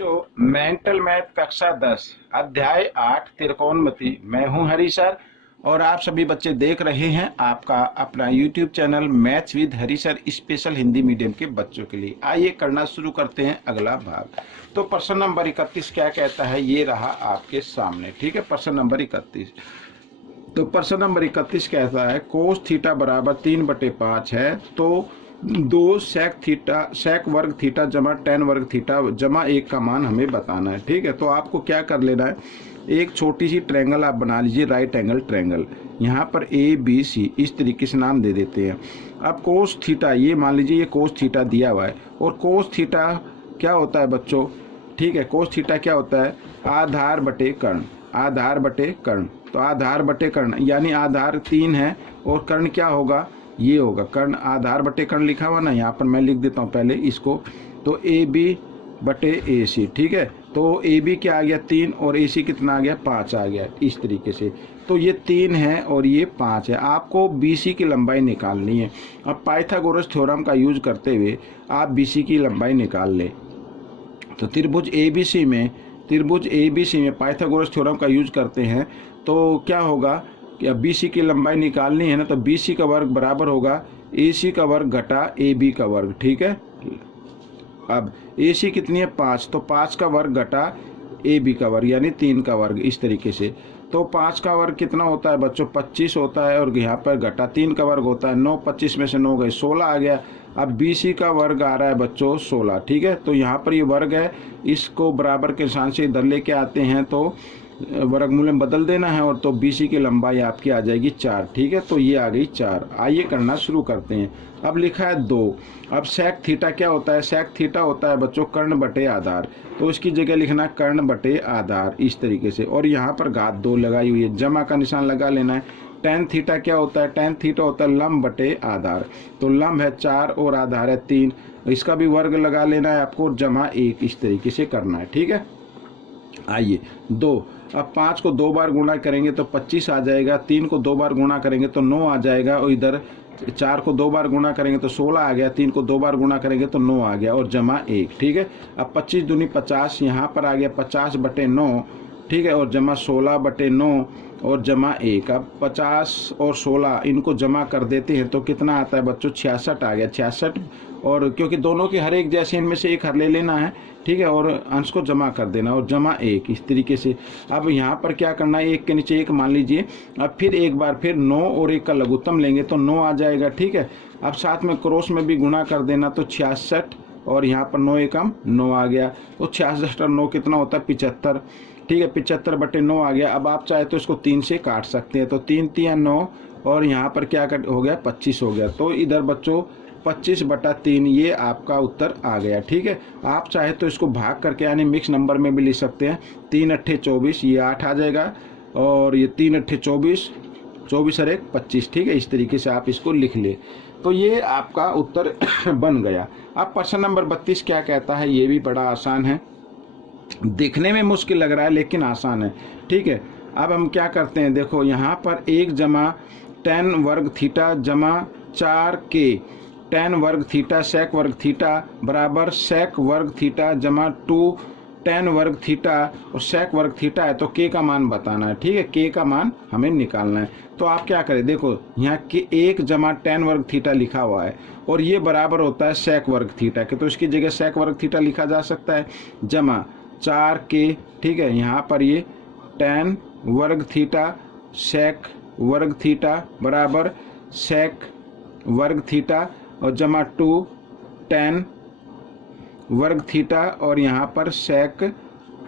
बच्चों, mental math कक्षा 10 अध्याय 8 त्रिकोणमिति। मैं हूं हरी सर और आप सभी बच्चे देख रहे हैं आपका अपना YouTube channel maths with Hari sir special Hindi medium के बच्चों के लिए। आइए करना शुरू करते हैं अगला भाग। तो प्रश्न नंबर 31 क्या कहता है, ये रहा आपके सामने। ठीक है, प्रश्न नंबर 31। तो प्रश्न नंबर 31 कहता है कोस थीटा बराबर 3/5 है तो 2 सेक वर्ग थीटा जमा टेन वर्ग थीटा जमा 1 का मान हमें बताना है। ठीक है, तो आपको क्या कर लेना है, एक छोटी सी ट्रायंगल आप बना लीजिए, राइट एंगल ट्रायंगल। यहाँ पर ABC इस तरीके से नाम दे देते हैं। अब कोस थीटा, ये मान लीजिए ये कोस थीटा दिया हुआ है और कोस थीटा क्या होता है बच्चों, ठीक है, कोस थीटा क्या होता है, आधार बटे कर्ण, आधार बटे कर्ण। तो आधार बटे कर्ण यानी आधार 3 है और कर्ण क्या होगा, ये होगा कर्ण, आधार बटे कर्ण लिखा हुआ ना, यहाँ पर मैं लिख देता हूँ पहले इसको। तो AB बटे AC, ठीक है, तो AB क्या आ गया 3 और AC कितना आ गया 5 आ गया, इस तरीके से। तो ये 3 है और ये 5 है। आपको BC की लंबाई निकालनी है। अब पाइथागोरस थ्योरम का यूज करते हुए आप BC की लंबाई निकाल लें। तो त्रिभुज ABC में पाइथागोरस थ्योरम का यूज करते हैं तो क्या होगा कि अब BC की लंबाई निकालनी है ना, तो BC का वर्ग बराबर होगा AC का वर्ग घटा AB का वर्ग। ठीक है, अब AC कितनी है 5, तो 5 का वर्ग घटा AB का वर्ग यानी 3 का वर्ग, इस तरीके से। तो 5 का वर्ग कितना होता है बच्चों, 25 होता है और यहाँ पर घटा 3 का वर्ग होता है 9, 25 में से 9 गए 16 आ गया। अब BC का वर्ग आ रहा है बच्चों 16। ठीक है, तो यहाँ पर ये वर्ग है, इसको बराबर के निशान से इधर लेके आते हैं तो वर्गमूल में बदल देना है और तो BC की लंबाई आपकी आ जाएगी 4। ठीक है, तो ये आ गई 4। आइए करना शुरू करते हैं। अब लिखा है 2। अब सेक थीटा क्या होता है, सेक थीटा होता है बच्चों कर्ण बटे आधार, तो इसकी जगह लिखना कर्ण बटे आधार इस तरीके से, और यहाँ पर घात 2 लगाई हुई है, जमा का निशान लगा लेना है। टेन थीटा क्या होता है, टेन थीटा होता है लंब बटे आधार, तो लंब है 4 और आधार है 3, इसका भी वर्ग लगा लेना है आपको, जमा 1 इस तरीके से करना है। ठीक है, आइए 2। अब 5 को 2 बार गुणा करेंगे तो 25 आ जाएगा, 3 को 2 बार गुणा करेंगे तो 9 आ जाएगा, और इधर 4 को 2 बार गुणा करेंगे तो 16 आ गया, 3 को 2 बार गुणा करेंगे तो 9 आ गया और जमा 1। ठीक है, अब 25 दूनी 50, यहाँ पर आ गया 50 बटे 9, ठीक है, और जमा 16 बटे 9 और जमा 1। अब 50 और 16 इनको जमा कर देते हैं तो कितना आता है बच्चों, 66 आ गया, 66। और क्योंकि दोनों के हर एक जैसे, इनमें से एक हर ले लेना है, ठीक है, और अंश को जमा कर देना और जमा 1 इस तरीके से। अब यहाँ पर क्या करना है, 1 के नीचे 1 मान लीजिए। अब फिर एक बार फिर 9 और 1 का लघुत्तम लेंगे तो 9 आ जाएगा। ठीक है, अब साथ में क्रॉस में भी गुणा कर देना तो 66 और यहाँ पर 9 एकम 9 आ गया, तो 66 और 9 कितना होता है 75। ठीक है, 75 बटे 9 आ गया। अब आप चाहे तो इसको 3 से काट सकते हैं, तो 3 3 9 और यहाँ पर क्या हो गया 25 हो गया, तो इधर बच्चों 25 बटा 3 ये आपका उत्तर आ गया। ठीक है, आप चाहे तो इसको भाग करके यानी मिक्स नंबर में भी लिख सकते हैं, 3 अट्ठे 24 ये 8 आ जाएगा और ये 3 अट्ठे 24, 24 और 1 25। ठीक है, इस तरीके से आप इसको लिख ले तो ये आपका उत्तर बन गया। अब प्रश्न नंबर 32 क्या कहता है, ये भी बड़ा आसान है, देखने में मुश्किल लग रहा है लेकिन आसान है। ठीक है, अब हम क्या करते हैं, देखो यहाँ पर 1 जमा टेन वर्ग थीटा जमा 4k टेन वर्ग थीटा सेक वर्ग थीटा बराबर सेक वर्ग थीटा जमा 2 टेन वर्ग थीटा और सेक वर्ग थीटा है, तो k का मान बताना है। ठीक है, k का मान हमें निकालना है। तो आप क्या करें, देखो यहाँ के 1 जमा टेन वर्ग थीटा लिखा हुआ है और ये बराबर होता है सेक वर्ग थीटा के, तो इसकी जगह सेक वर्ग थीटा लिखा जा सकता है, जमा 4k। ठीक है, यहाँ पर ये टेन वर्ग थीटा सेक वर्ग थीटा बराबर सेक वर्ग थीटा और जमा 2 टेन वर्ग थीटा और यहाँ पर सेक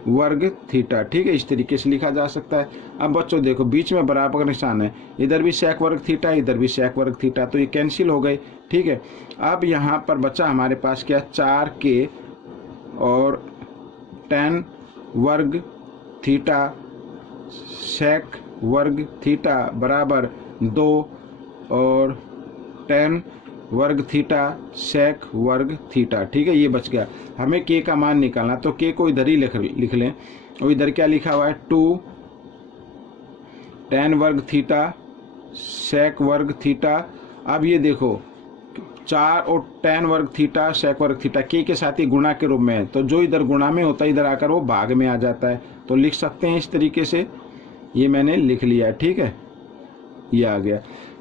वर्ग थीटा। ठीक है, इस तरीके से लिखा जा सकता है। अब बच्चों देखो बीच में बराबर का निशान है, इधर भी सेक वर्ग थीटा इधर भी सेक वर्ग थीटा, तो ये कैंसिल हो गए। ठीक है, अब यहाँ पर बचा हमारे पास क्या, 4k और टेन वर्ग थीटा सेक वर्ग थीटा बराबर 2 और टेन वर्ग थीटा सेक वर्ग थीटा। ठीक है, ये बच गया। हमें k का मान निकालना, तो k को इधर ही लिख लें, और इधर क्या लिखा हुआ है 2 टेन वर्ग थीटा सेक वर्ग थीटा। अब ये देखो 4 और tan वर्ग थीटा sec वर्ग थीटा के साथ ही गुणा के रूप में है, तो जो इधर गुणा में होता है इधर आकर वो भाग में आ जाता है। तो लिख सकते हैं इस तरीके से, ये मैंने लिख लिया है, ठीक है, ये आ गया।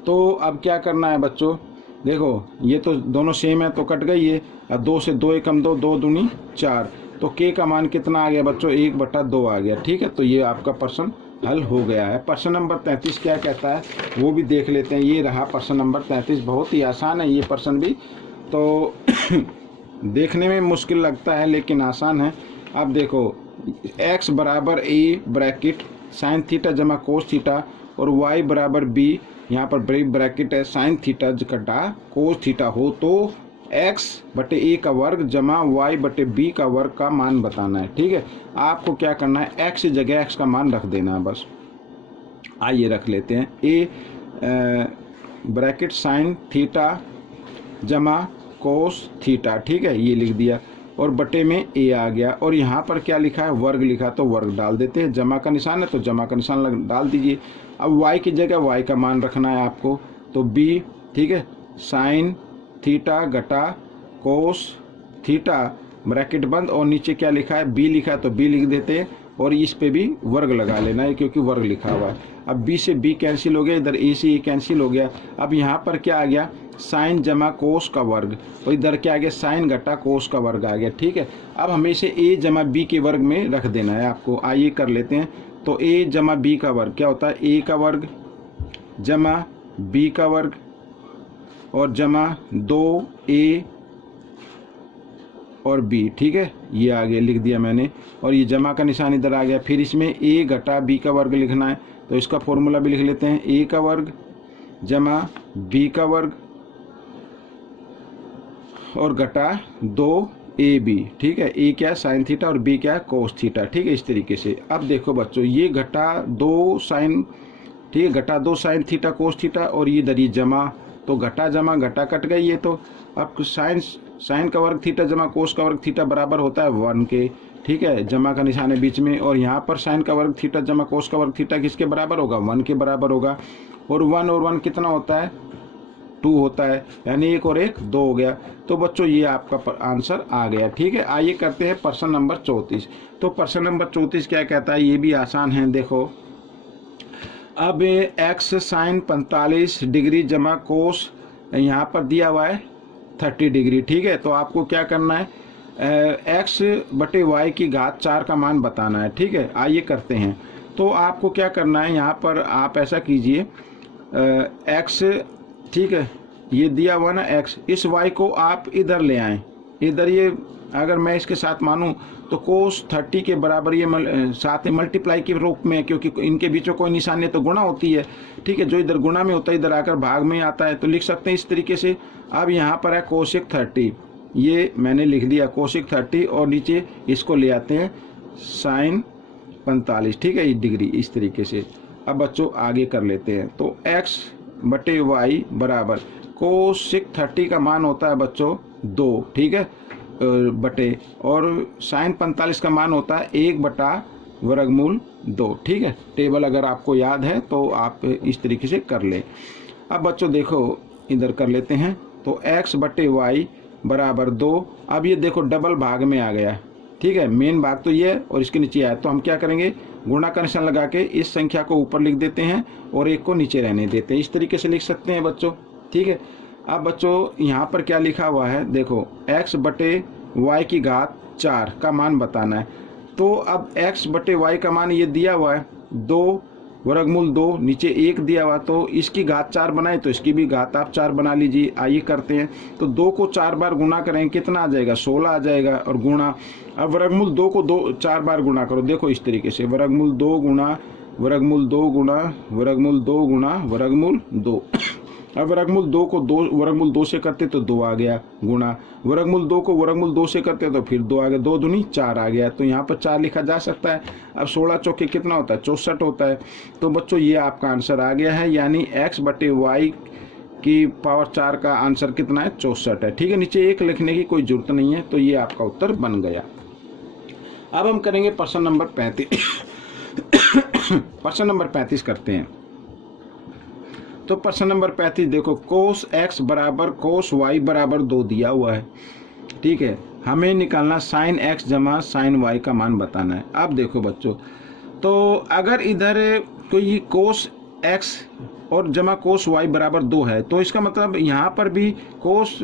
तो अब क्या करना है बच्चों, देखो ये तो दोनों सेम है तो कट गई ये, अब 2 से 2 एकम 2, 2 दूनी 4, तो के का मान कितना आ गया बच्चों, 1/2 आ गया, ठीक है। तो ये आपका प्रश्न हल हो गया है। प्रश्न नंबर 33 क्या कहता है वो भी देख लेते हैं। ये रहा प्रश्न नंबर 33, बहुत ही आसान है ये प्रश्न भी, तो देखने में मुश्किल लगता है लेकिन आसान है। अब देखो x बराबर a ब्रैकेट साइन थीटा जमा कोस थीटा और y बराबर b, यहाँ पर ब्रैकेट है साइन थीटा घटा कोस थीटा हो तो x बटे a का वर्ग जमा y बटे b का वर्ग का मान बताना है, ठीक है। आपको क्या करना है, x की जगह x का मान रख देना है बस। आइए रख लेते हैं a ब्रैकेट साइन थीटा जमा कोस थीटा, ठीक है, ये लिख दिया और बटे में a आ गया, और यहाँ पर क्या लिखा है, वर्ग लिखा, तो वर्ग डाल देते हैं। जमा का निशान है तो जमा का निशान डाल दीजिए। अब y की जगह y का मान रखना है आपको, तो b, ठीक है, साइन थीटा घटा कोस थीटा ब्रैकेट बंद, और नीचे क्या लिखा है, b लिखा है तो b लिख देते हैं, और इस पे भी वर्ग लगा लेना है क्योंकि वर्ग लिखा हुआ है। अब b से b कैंसिल हो गया, इधर a से a कैंसिल हो गया। अब यहाँ पर क्या आ गया, साइन जमा कोस का वर्ग, और इधर क्या आ गया, साइन घटा कोस का वर्ग आ गया, ठीक है। अब हमें इसे a जमा b के वर्ग में रख देना है आपको। आइए कर लेते हैं। तो a जमा b का वर्ग क्या होता है, a का वर्ग जमा b का वर्ग और जमा 2a और b, ठीक है, ये आगे लिख दिया मैंने, और ये जमा का निशान इधर आ गया। फिर इसमें a घटा b का वर्ग लिखना है, तो इसका फॉर्मूला भी लिख लेते हैं, a का वर्ग जमा b का वर्ग और घटा 2ab, ठीक है। a क्या साइन थीटा और b क्या कोस थीटा, ठीक है, इस तरीके से। अब देखो बच्चों, ये घटा 2 साइन, ठीक है, घटा 2 साइन थीटा कोस थीटा, और ये इधर ये जमा, तो घटा जमा घटा कट गई ये। तो अब साइन का वर्ग थीटा जमा कोस का वर्ग थीटा बराबर होता है 1 के, ठीक है, जमा का निशान है बीच में, और यहाँ पर साइन का वर्ग थीटा जमा कोस का वर्ग थीटा किसके बराबर होगा, 1 के बराबर होगा। और 1 और 1 कितना होता है, 2 होता है, यानी 1 और 1 2 हो गया। तो बच्चों ये आपका आंसर आ गया, ठीक है। आइए करते हैं प्रश्न नंबर 34। तो प्रश्न नंबर 34 क्या कहता है, ये भी आसान है। देखो अब x साइन 45 डिग्री जमा कोस यहाँ पर दिया हुआ है 30 डिग्री, ठीक है। तो आपको क्या करना है, x बटे y की घात 4 का मान बताना है, ठीक है। आइए करते हैं। तो आपको क्या करना है, यहाँ पर आप ऐसा कीजिए, x, ठीक है, ये दिया हुआ ना x, इस y को आप इधर ले आएं, इधर ये अगर मैं इसके साथ मानूं तो कोस 30 के बराबर ये साथ में मल्टीप्लाई के रूप में, क्योंकि इनके बीच में कोई निशान नहीं तो गुणा होती है, ठीक है। जो इधर गुणा में होता है इधर आकर भाग में आता है, तो लिख सकते हैं इस तरीके से। अब यहाँ पर है कोसेक 30, ये मैंने लिख दिया कोसेक 30, और नीचे इसको ले आते हैं साइन 45, ठीक है, डिग्री, इस तरीके से। अब बच्चों आगे कर लेते हैं। तो x बटे वाई बराबर कोसेक 30 का मान होता है बच्चों 2, ठीक है, बटे, और साइन 45 का मान होता है 1/√2, ठीक है। टेबल अगर आपको याद है तो आप इस तरीके से कर लें। अब बच्चों देखो इधर कर लेते हैं। तो x बटे वाई बराबर 2, अब ये देखो डबल भाग में आ गया, ठीक है, मेन भाग तो ये और इसके नीचे आया, तो हम क्या करेंगे, गुणा का निशान लगा के इस संख्या को ऊपर लिख देते हैं और एक को नीचे रहने देते हैं, इस तरीके से लिख सकते हैं बच्चों, ठीक है। अब बच्चों यहाँ पर क्या लिखा हुआ है, देखो x बटे y की घात 4 का मान बताना है। तो अब x बटे y का मान ये दिया हुआ है 2√2, नीचे 1 दिया हुआ, तो इसकी घात 4 बनाए तो इसकी भी घात आप 4 बना लीजिए। आइए करते हैं। तो 2 को 4 बार गुणा करें कितना आ जाएगा, 16 आ जाएगा, और गुणा, अब वर्गमूल 2 को 4 बार गुणा करो, देखो इस तरीके से, वर्गमूल 2 गुणा वर्गमूल 2 गुणा वर्गमूल 2 गुणा वर्गमूल 2। अब वर्गमूल 2 को वर्गमूल 2 से करते तो 2 आ गया, गुणा वर्गमूल 2 को वर्गमूल 2 से करते तो फिर 2 आ गया, 2 दूनी 4 आ गया, तो यहाँ पर 4 लिखा जा सकता है। अब 16 चौके कितना होता है, 64 होता है। तो बच्चों ये आपका आंसर आ गया है, यानी x बटे वाई की पावर 4 का आंसर कितना है, 64 है, ठीक है। नीचे 1 लिखने की कोई जरूरत नहीं है, तो ये आपका उत्तर बन गया। अब हम करेंगे प्रश्न नंबर 35। प्रश्न नंबर 35 करते हैं। तो प्रश्न नंबर 35 देखो, कोस x बराबर कोस y बराबर 2 दिया हुआ है, ठीक है। हमें निकालना साइन x जमा साइन y का मान बताना है। अब देखो बच्चों, तो अगर इधर कोई कोस x और जमा कोस y बराबर 2 है, तो इसका मतलब यहाँ पर भी कोस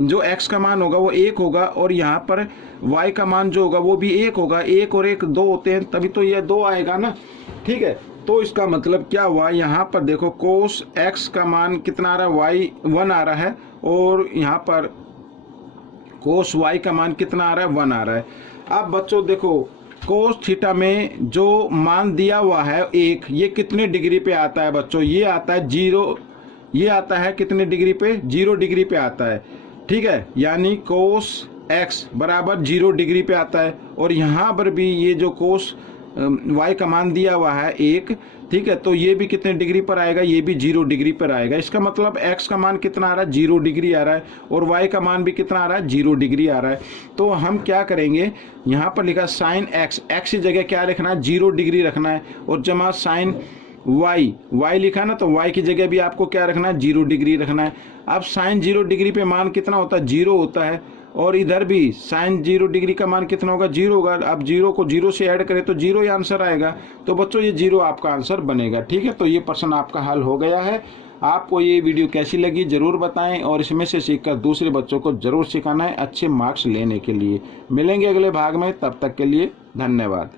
जो x का मान होगा वो 1 होगा और यहाँ पर y का मान जो होगा वो भी 1 होगा। 1 और 1 2 होते हैं, तभी तो ये 2 आएगा ना, ठीक है। तो इसका मतलब क्या हुआ, यहाँ पर देखो कोस x का मान कितना आ रहा है, y 1 आ रहा है, और यहाँ पर कोस y का मान कितना आ रहा है, 1 आ रहा है। अब बच्चों देखो, कोस थीटा में जो मान दिया हुआ है 1, ये कितने डिग्री पे आता है बच्चों, ये आता है 0, ये आता है कितने डिग्री पे, 0 डिग्री पे आता है, ठीक है। यानी कोस x बराबर 0 डिग्री पे आता है। और यहाँ पर भी ये जो कोस y का मान दिया हुआ है 1, ठीक है, तो ये भी कितने डिग्री पर आएगा, ये भी 0 डिग्री पर आएगा। इसका मतलब x का मान कितना आ रहा है, 0 डिग्री आ रहा है, और y का मान भी कितना आ रहा है, 0 डिग्री आ रहा है। तो हम क्या करेंगे, यहाँ पर लिखा साइन x, x की जगह क्या लिखना है, 0 डिग्री रखना है, और जमा साइन y लिखा ना, तो y की जगह भी आपको क्या रखना है, 0 डिग्री रखना है। अब साइन 0 डिग्री पे मान कितना होता है, 0 होता है, और इधर भी साइन 0 डिग्री का मान कितना होगा, 0 होगा। अब 0 को 0 से ऐड करें तो 0 ही आंसर आएगा। तो बच्चों ये 0 आपका आंसर बनेगा, ठीक है। तो ये प्रश्न आपका हल हो गया है। आपको ये वीडियो कैसी लगी जरूर बताएं, और इसमें से सीखकर दूसरे बच्चों को जरूर सिखाना है अच्छे मार्क्स लेने के लिए। मिलेंगे अगले भाग में, तब तक के लिए धन्यवाद।